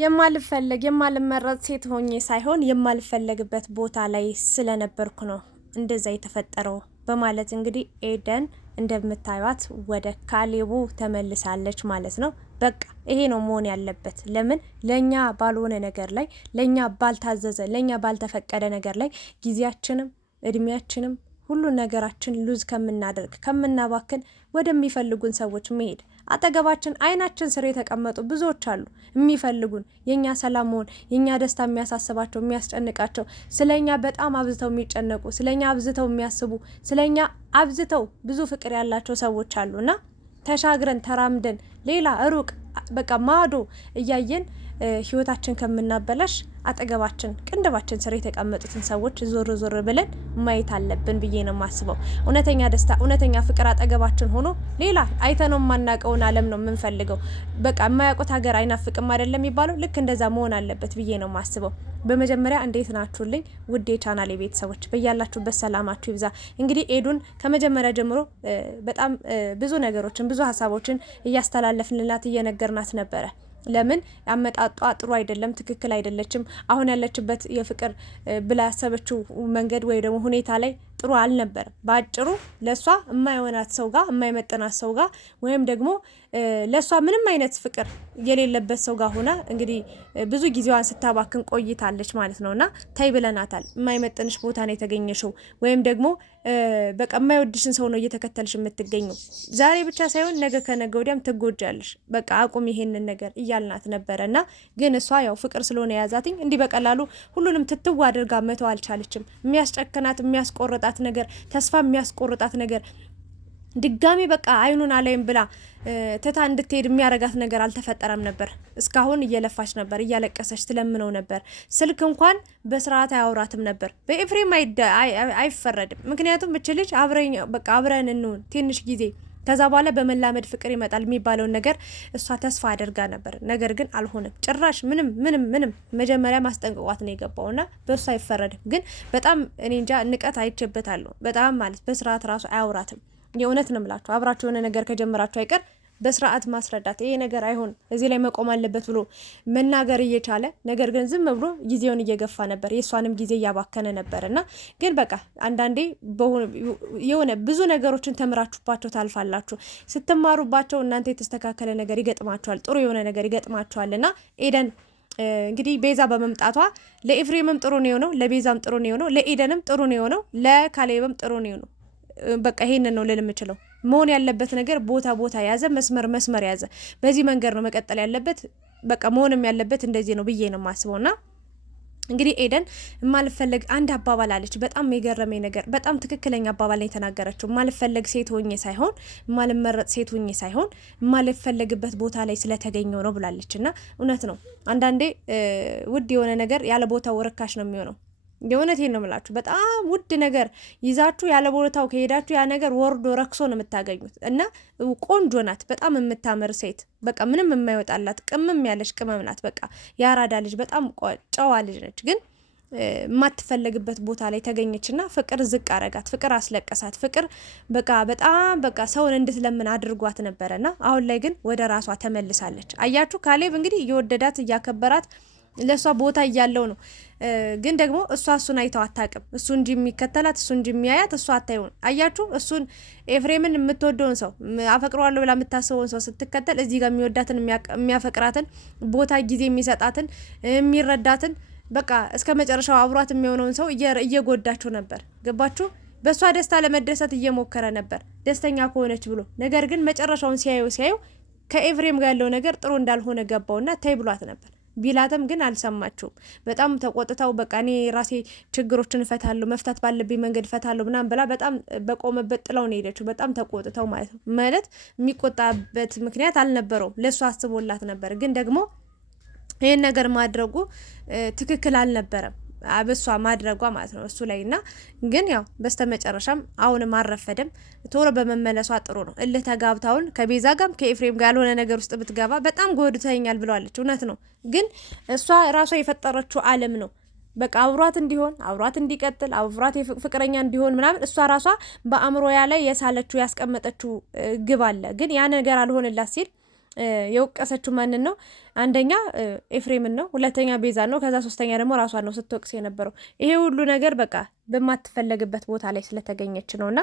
የማልፈለግ የማልመረጥ ሴት ሆኜ ሳይሆን የማልፈለግበት ቦታ ላይ ስለነበርኩ ነው እንደዛ የተፈጠረው በማለት እንግዲህ ኤደን እንደምታዩት ወደ ካሌቡ ተመልሳለች ማለት ነው። በቃ ይሄ ነው መሆን ያለበት። ለምን ለኛ ባልሆነ ነገር ላይ ለኛ ባልታዘዘ ለኛ ባልተፈቀደ ነገር ላይ ጊዜያችንም እድሜያችንም ሁሉ ነገራችን ሉዝ ከምናደርግ ከምናባክን ወደሚፈልጉን ሰዎች መሄድ። አጠገባችን አይናችን ስር የተቀመጡ ብዙዎች አሉ የሚፈልጉን የኛ ሰላም መሆን የኛ ደስታ የሚያሳስባቸው የሚያስጨንቃቸው ስለኛ በጣም አብዝተው የሚጨነቁ ስለኛ አብዝተው የሚያስቡ ስለኛ አብዝተው ብዙ ፍቅር ያላቸው ሰዎች አሉና ተሻግረን ተራምደን ሌላ ሩቅ በቃ ማዶ እያየን ህይወታችን ከምናበላሽ አጠገባችን ቅንድባችን ስር የተቀመጡትን ሰዎች ዞር ዞር ብለን ማየት አለብን ብዬ ነው የማስበው። እውነተኛ ደስታ እውነተኛ ፍቅር አጠገባችን ሆኖ ሌላ አይተነው የማናውቀውን ዓለም ነው የምንፈልገው። በቃ የማያውቁት ሀገር አይናፍቅም አይደለም የሚባለው? ልክ እንደዛ መሆን አለበት ብዬ ነው የማስበው። በመጀመሪያ እንዴት ናችሁልኝ ውዴ ቻናሌ ቤተሰቦች፣ በያላችሁበት ሰላማችሁ ይብዛ። እንግዲህ ኤዱን ከመጀመሪያ ጀምሮ በጣም ብዙ ነገሮችን ብዙ ሀሳቦችን እያስተላለፍንላት እየነገርናት ነበረ። ለምን ያመጣጧ ጥሩ አይደለም፣ ትክክል አይደለችም። አሁን ያለችበት የፍቅር ብላ ያሰበችው መንገድ ወይ ደግሞ ሁኔታ ላይ ጥሩ አልነበረም። ባጭሩ ለሷ የማይሆናት ሰው ጋር የማይመጥናት ሰው ጋር ወይም ደግሞ ለሷ ምንም አይነት ፍቅር የሌለበት ሰው ጋር ሆና እንግዲህ ብዙ ጊዜዋን ስታባክን ቆይታለች ማለት ነውና ታይ ብለናታል። የማይመጥንሽ ቦታ ነው የተገኘሽው ወይም ደግሞ በቃ የማይወድሽን ሰው ነው እየተከተልሽ የምትገኘው። ዛሬ ብቻ ሳይሆን ነገ ከነገ ወዲያም ትጎጃለሽ። በቃ አቁም ይሄንን ነገር እያልናት ነበረና ግን እሷ ያው ፍቅር ስለሆነ የያዛትኝ እንዲህ በቀላሉ ሁሉንም ትትዋ አድርጋ መተው አልቻለችም። የሚያስጨክናት የሚያስቆርጣት ነገር ተስፋ የሚያስቆርጣት ነገር ድጋሚ በቃ አይኑን አላይም ብላ ትታ እንድትሄድ የሚያረጋት ነገር አልተፈጠረም ነበር። እስካሁን እየለፋች ነበር፣ እያለቀሰች ትለምነው ነበር። ስልክ እንኳን በስርዓት አያወራትም ነበር። በኤፍሬም አይፈረድም። ምክንያቱም እች ልጅ አብረን እንሁን ትንሽ ጊዜ ከዛ በኋላ በመላመድ ፍቅር ይመጣል የሚባለውን ነገር እሷ ተስፋ አድርጋ ነበር። ነገር ግን አልሆነም ጭራሽ። ምንም መጀመሪያ ማስጠንቀቋት ነው የገባውና በእሱ አይፈረድም። ግን በጣም እኔ እንጃ ንቀት አይቼበታለሁ በጣም ማለት በስርዓት ራሱ አያወራትም። የእውነት ነው የምላችሁ። አብራችሁ የሆነ ነገር ከጀመራችሁ አይቀር በስርዓት ማስረዳት፣ ይሄ ነገር አይሆን እዚህ ላይ መቆም አለበት ብሎ መናገር እየቻለ ነገር ግን ዝም ብሎ ጊዜውን እየገፋ ነበር፣ የእሷንም ጊዜ እያባከነ ነበር። እና ግን በቃ አንዳንዴ የሆነ ብዙ ነገሮችን ተምራችሁባቸው ታልፋላችሁ። ስትማሩባቸው እናንተ የተስተካከለ ነገር ይገጥማችኋል፣ ጥሩ የሆነ ነገር ይገጥማችኋል። እና ኤደን እንግዲህ ቤዛ በመምጣቷ ለኤፍሬምም ጥሩ ነው የሆነው፣ ለቤዛም ጥሩ ነው የሆነው፣ ለኤደንም ጥሩ ነው የሆነው፣ ለካሌብም ጥሩ ነው የሆነው። በቃ ይሄንን ነው ልል የምችለው። መሆን ያለበት ነገር ቦታ ያዘ፣ መስመር ያዘ። በዚህ መንገድ ነው መቀጠል ያለበት። በቃ መሆንም ያለበት እንደዚህ ነው ብዬ ነው የማስበውና እንግዲህ ኤደን የማልፈለግ አንድ አባባል አለች። በጣም የገረመኝ ነገር በጣም ትክክለኛ አባባል ላይ የተናገረችው የማልፈለግ ሴት ሆኜ ሳይሆን የማልመረጥ ሴት ሆኜ ሳይሆን የማልፈለግበት ቦታ ላይ ስለተገኘው ነው ብላለች። እና እውነት ነው። አንዳንዴ ውድ የሆነ ነገር ያለ ቦታው ርካሽ ነው የሚሆነው። የእውነቴን ነው የምላችሁ። በጣም ውድ ነገር ይዛችሁ ያለ ቦታው ከሄዳችሁ ያ ነገር ወርዶ ረክሶ ነው የምታገኙት። እና ቆንጆ ናት፣ በጣም የምታምር ሴት፣ በቃ ምንም የማይወጣላት ቅምም ያለች ቅመም ናት። በቃ የአራዳ ልጅ፣ በጣም ጨዋ ልጅ ነች። ግን የማትፈለግበት ቦታ ላይ ተገኘችና ፍቅር ዝቅ አረጋት፣ ፍቅር አስለቀሳት። ፍቅር በቃ በጣም በቃ ሰውን እንድትለምን አድርጓት ነበረና አሁን ላይ ግን ወደ ራሷ ተመልሳለች። አያችሁ፣ ካሌብ እንግዲህ እየወደዳት እያከበራት ለሷ ቦታ እያለው ነው። ግን ደግሞ እሱን አይተው አታውቅም። እሱ እንጂ የሚከተላት እሱ እንጂ የሚያያት እሱ አታዩን። አያችሁ፣ እሱን ኤፍሬምን የምትወደውን ሰው አፈቅረዋለሁ ብላ የምታስበውን ሰው ስትከተል እዚህ ጋር የሚወዳትን የሚያፈቅራትን ቦታ ጊዜ የሚሰጣትን የሚረዳትን በቃ እስከ መጨረሻው አብሯት የሚሆነውን ሰው እየጎዳቸው ነበር። ገባችሁ? በእሷ ደስታ ለመደሰት እየሞከረ ነበር ደስተኛ ከሆነች ብሎ። ነገር ግን መጨረሻውን ሲያዩ ከኤፍሬም ጋር ያለው ነገር ጥሩ እንዳልሆነ ገባውና ተይ ብሏት ነበር። ቢላትም ግን አልሰማችውም። በጣም ተቆጥተው በቃ እኔ ራሴ ችግሮችን እፈታለሁ፣ መፍታት ባለብኝ መንገድ እፈታለሁ ምናምን ብላ በጣም በቆመበት ጥላው ነው ሄደችው። በጣም ተቆጥተው ማለት የሚቆጣበት ምክንያት አልነበረውም። ለሱ አስቦላት ነበር። ግን ደግሞ ይሄን ነገር ማድረጉ ትክክል አልነበረም። አብሷ ማድረጓ ማለት ነው እሱ ላይና ግን ያው በስተመጨረሻም አሁንም አረፈደም። ቶሎ በመመለሷ ጥሩ ነው። እልህ ተጋብታውን ከቤዛ ጋርም ከኤፍሬም ጋር ያልሆነ ነገር ውስጥ ብትገባ በጣም ጎድተኛል ብለዋለች። እውነት ነው። ግን እሷ ራሷ የፈጠረችው ዓለም ነው። በቃ አብሯት እንዲሆን አብሯት እንዲቀጥል አብሯት ፍቅረኛ እንዲሆን ምናምን እሷ ራሷ በአእምሮያ ላይ የሳለችው ያስቀመጠችው ግብ አለ። ግን ያ ነገር አልሆነላት ሲል የወቀሰችው ማንን ነው? አንደኛ ኤፍሬምን ነው፣ ሁለተኛ ቤዛ ነው፣ ከዛ ሶስተኛ ደግሞ ራሷን ነው ስትወቅስ የነበረው። ይሄ ሁሉ ነገር በቃ በማትፈለግበት ቦታ ላይ ስለተገኘች ነው። እና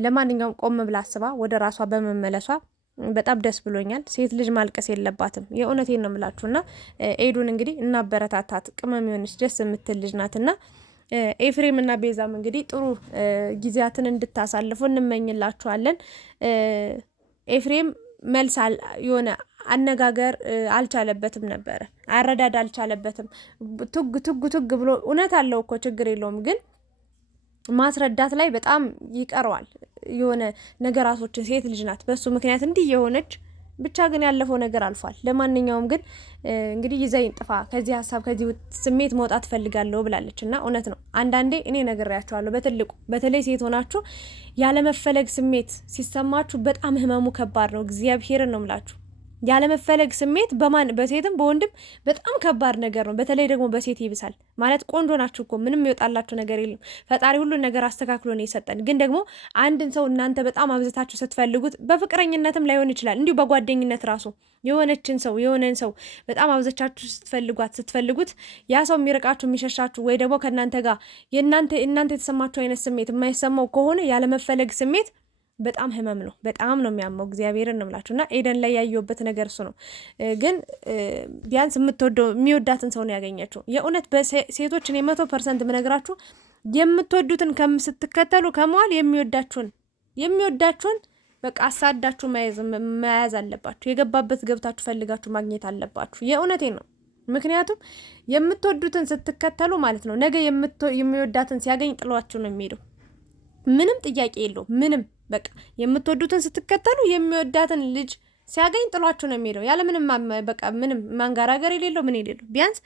ለማንኛውም ቆም ብላ አስባ ወደ ራሷ በመመለሷ በጣም ደስ ብሎኛል። ሴት ልጅ ማልቀስ የለባትም። የእውነቴን ነው የምላችሁ። እና ኤዱን እንግዲህ እናበረታታት። ቅመም የሆነች ደስ የምትል ልጅ ናት። እና ኤፍሬም እና ቤዛም እንግዲህ ጥሩ ጊዜያትን እንድታሳልፉ እንመኝላችኋለን። ኤፍሬም መልስ የሆነ አነጋገር አልቻለበትም ነበረ፣ አረዳድ አልቻለበትም። ቱግ ቱግ ቱግ ብሎ እውነት አለው እኮ ችግር የለውም ግን ማስረዳት ላይ በጣም ይቀረዋል። የሆነ ነገራቶችን ሴት ልጅ ናት፣ በሱ ምክንያት እንዲህ የሆነች ብቻ ግን ያለፈው ነገር አልፏል። ለማንኛውም ግን እንግዲህ ይዘኝ ጥፋ ከዚህ ሀሳብ ከዚህ ስሜት መውጣት ፈልጋለሁ ብላለች። እና እውነት ነው። አንዳንዴ እኔ ነግሬያቸዋለሁ፣ በትልቁ በተለይ ሴት ሆናችሁ ያለመፈለግ ስሜት ሲሰማችሁ በጣም ህመሙ ከባድ ነው። እግዚአብሔርን ነው ምላችሁ። ያለመፈለግ ስሜት በሴትም በወንድም በጣም ከባድ ነገር ነው። በተለይ ደግሞ በሴት ይብሳል። ማለት ቆንጆ ናችሁ እኮ ምንም ይወጣላችሁ ነገር የለም። ፈጣሪ ሁሉን ነገር አስተካክሎ ነው የሰጠን። ግን ደግሞ አንድን ሰው እናንተ በጣም አብዝታችሁ ስትፈልጉት፣ በፍቅረኝነትም ላይሆን ይችላል፣ እንዲሁ በጓደኝነት ራሱ የሆነን ሰው በጣም አብዝታችሁ ስትፈልጉት ያ ሰው የሚርቃችሁ የሚሸሻችሁ፣ ወይ ደግሞ ከእናንተ ጋር እናንተ የተሰማችሁ አይነት ስሜት የማይሰማው ከሆነ ያለመፈለግ ስሜት በጣም ህመም ነው። በጣም ነው የሚያመው። እግዚአብሔርን ነው የምላችሁ። እና ኤደን ላይ ያየሁበት ነገር እሱ ነው። ግን ቢያንስ የሚወዳትን ሰው ነው ያገኘችው። የእውነት በሴቶች እኔ 100% የምነግራችሁ የምትወዱትን ስትከተሉ ከመዋል የሚወዳችሁን በቃ አሳዳችሁ መያዝ አለባችሁ። የገባበት ገብታችሁ ፈልጋችሁ ማግኘት አለባችሁ። የእውነቴን ነው። ምክንያቱም የምትወዱትን ስትከተሉ ማለት ነው ነገ የሚወዳትን ሲያገኝ ጥሏችሁ ነው የሚሄደው። ምንም ጥያቄ የለው። ምንም በቃ የምትወዱትን ስትከተሉ የሚወዳትን ልጅ ሲያገኝ ጥሏችሁ ነው የሚሄደው። ያለ ምንም በቃ ምንም ማንጋራገር የሌለው ምን የሌለው። ቢያንስ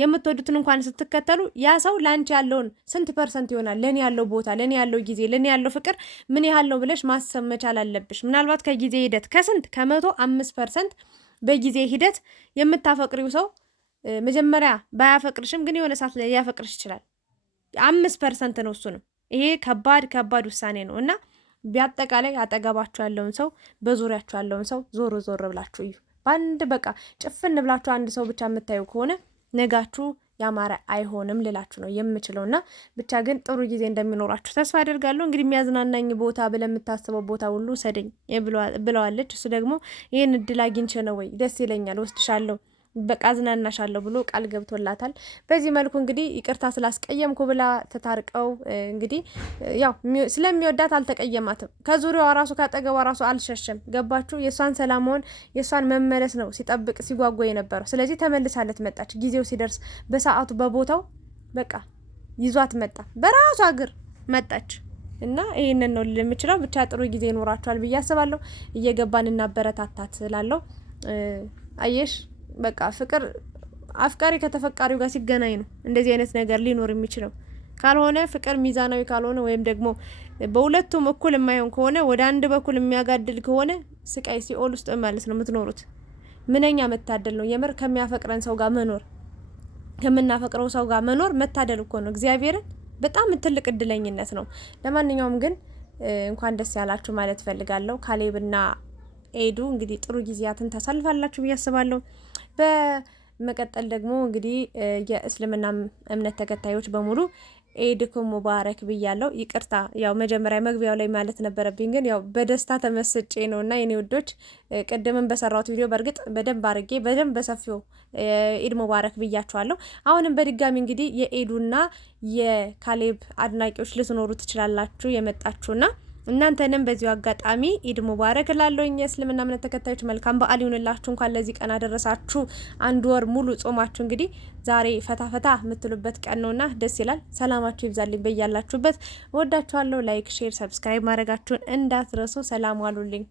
የምትወዱትን እንኳን ስትከተሉ ያ ሰው ላንቺ ያለውን ስንት % ይሆናል፣ ለኔ ያለው ቦታ፣ ለኔ ያለው ጊዜ፣ ለኔ ያለው ፍቅር ምን ያህል ነው ብለሽ ማሰብ መቻል አለብሽ። ምናልባት ከጊዜ ሂደት ከ105% በጊዜ ሂደት የምታፈቅሪው ሰው መጀመሪያ ባያፈቅርሽም ግን የሆነ ሰዓት ላይ ሊያፈቅርሽ ይችላል። 5% ነው እሱ ነው። ይሄ ከባድ ውሳኔ ነው። እና ቢያጠቃላይ አጠገባችሁ ያለውን ሰው በዙሪያችሁ ያለውን ሰው ዞር ብላችሁ እዩ። በአንድ በቃ ጭፍን ብላችሁ አንድ ሰው ብቻ የምታዩ ከሆነ ነጋችሁ ያማረ አይሆንም ልላችሁ ነው የምችለው። እና ብቻ ግን ጥሩ ጊዜ እንደሚኖራችሁ ተስፋ አደርጋለሁ። እንግዲህ የሚያዝናናኝ ቦታ ብለህ የምታስበው ቦታ ሁሉ ሰደኝ ብለዋለች። እሱ ደግሞ ይህን እድል አግኝቼ ነው ወይ ደስ ይለኛል፣ ወስድሻለሁ፣ በቃ አዝናናሻለሁ ብሎ ቃል ገብቶላታል። በዚህ መልኩ እንግዲህ ይቅርታ ስላስቀየምኩ ብላ ተታርቀው እንግዲህ ያው ስለሚወዳት አልተቀየማትም። ከዙሪያዋ ራሱ ካጠገቧ ራሱ አልሸሸም። ገባችሁ? የእሷን ሰላም መሆን የእሷን መመለስ ነው ሲጠብቅ ሲጓጓ የነበረው። ስለዚህ ተመልሳለት መጣች። ጊዜው ሲደርስ በሰዓቱ በቦታው በቃ ይዟት መጣ። በራሷ እግር መጣች። እና ይሄንን ነው ልምችለው። ብቻ ጥሩ ጊዜ ይኖራችኋል ብዬ አስባለሁ። እየገባን እናበረታታት ስላለው አየሽ በቃ ፍቅር አፍቃሪ ከተፈቃሪው ጋር ሲገናኝ ነው እንደዚህ አይነት ነገር ሊኖር የሚችለው። ካልሆነ ፍቅር ሚዛናዊ ካልሆነ ወይም ደግሞ በሁለቱም እኩል የማይሆን ከሆነ ወደ አንድ በኩል የሚያጋድል ከሆነ ስቃይ ሲኦል ውስጥ ማለት ነው የምትኖሩት። ምንኛ መታደል ነው የምር ከሚያፈቅረን ሰው ጋር መኖር፣ ከምናፈቅረው ሰው ጋር መኖር መታደል እኮ ነው። እግዚአብሔርን በጣም ትልቅ እድለኝነት ነው። ለማንኛውም ግን እንኳን ደስ ያላችሁ ማለት ፈልጋለሁ። ካሌብና ኤዱ እንግዲህ ጥሩ ጊዜያትን ታሳልፋላችሁ ብዬ አስባለሁ። በመቀጠል ደግሞ እንግዲህ የእስልምና እምነት ተከታዮች በሙሉ ኤድኩም ሙባረክ ብያለሁ። ይቅርታ ያው መጀመሪያ መግቢያው ላይ ማለት ነበረብኝ፣ ግን ያው በደስታ ተመስጬ ነውና የኔ ውዶች ቅድምን በሰራሁት ቪዲዮ በእርግጥ በደንብ በሰፊው ኢድ ሙባረክ ብያችኋለሁ። አሁንም በድጋሚ እንግዲህ የኤዱና የካሌብ አድናቂዎች ልትኖሩ ትችላላችሁ የመጣችሁና እናንተንም በዚሁ አጋጣሚ ኢድ ሙባረክ እላለሁኝ። የእስልምና እምነት ተከታዮች መልካም በዓል ይሁንላችሁ። እንኳን ለዚህ ቀን አደረሳችሁ። 1 ወር ሙሉ ጾማችሁ እንግዲህ ዛሬ ፈታ የምትሉበት ቀን ነውና ደስ ይላል። ሰላማችሁ ይብዛልኝ በያላችሁበት። ወዳችኋለሁ። ላይክ፣ ሼር፣ ሰብስክራይብ ማድረጋችሁን እንዳትረሱ። ሰላም ዋሉልኝ።